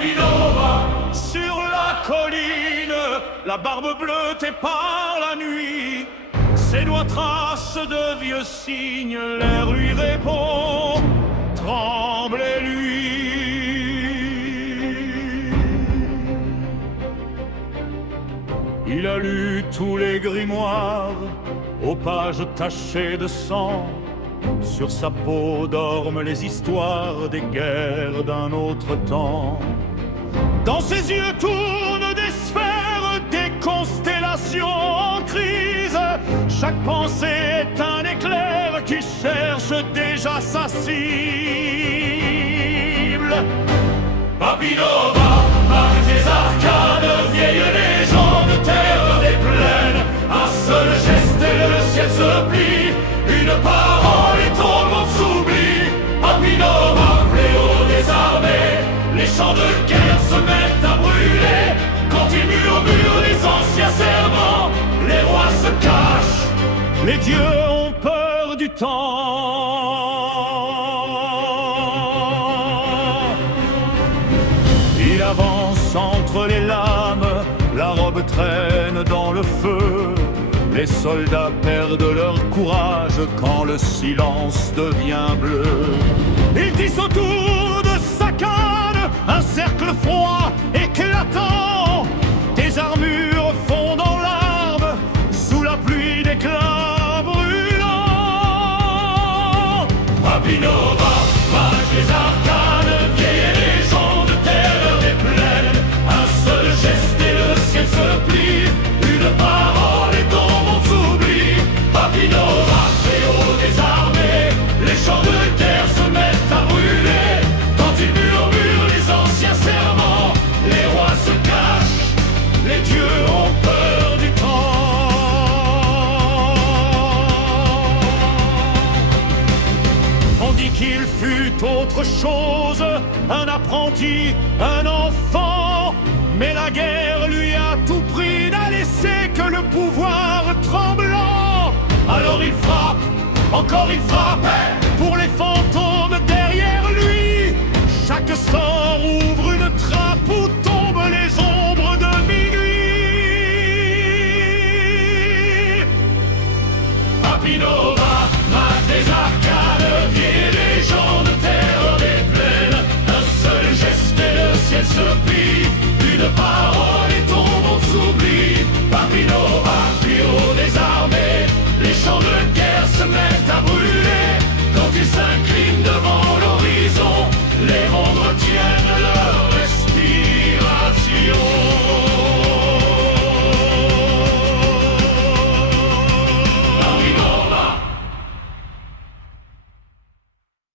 Papinova. Sur la colline, la barbe bleutée par la nuit, ses doigts tracent de vieux signes, l'air lui répond, tremblez-lui. Il a lu tous les grimoires, aux pages tachées de sang. Sur sa peau dorment les histoires des guerres d'un autre temps. Dans ses yeux tournent des sphères, des constellations en crise. Chaque pensée est un éclair qui cherche déjà sa cible. Papinova, marque des arcades, vieille légende, terre des plaines. Un seul geste et le ciel se plie, une parole et ton monde s'oublie. Papinova, fléau des armées, les champs de guerre se mettent à brûler. Quand ils murmurent les anciens serments, les rois se cachent, les dieux ont peur du temps. Il avance entre les lames, la robe traîne dans le feu. Les soldats perdent leur courage quand le silence devient bleu. Ils tissent autour de sa canne un cercle froid éclatant. Des armures fondent en larmes sous la pluie d'éclats brûlants. Papinova, mage des arcanes, vieille légende, terre des plaines. Un seul geste et le ciel se plie, une parole et ton monde s'oublie. Papinova, fléau des armées, les champs de guerre se mettent à brûler. Quand ils murmurent les anciens serments, les rois se cachent, les dieux ont peur du temps. On dit qu'il fut autre chose, un apprenti, un enfant. Mais la guerre lui a tout pris, n'a laissé que le pouvoir tremblant. Alors il frappe, encore il frappe, pour les fantômes derrière lui. Chaque sort ou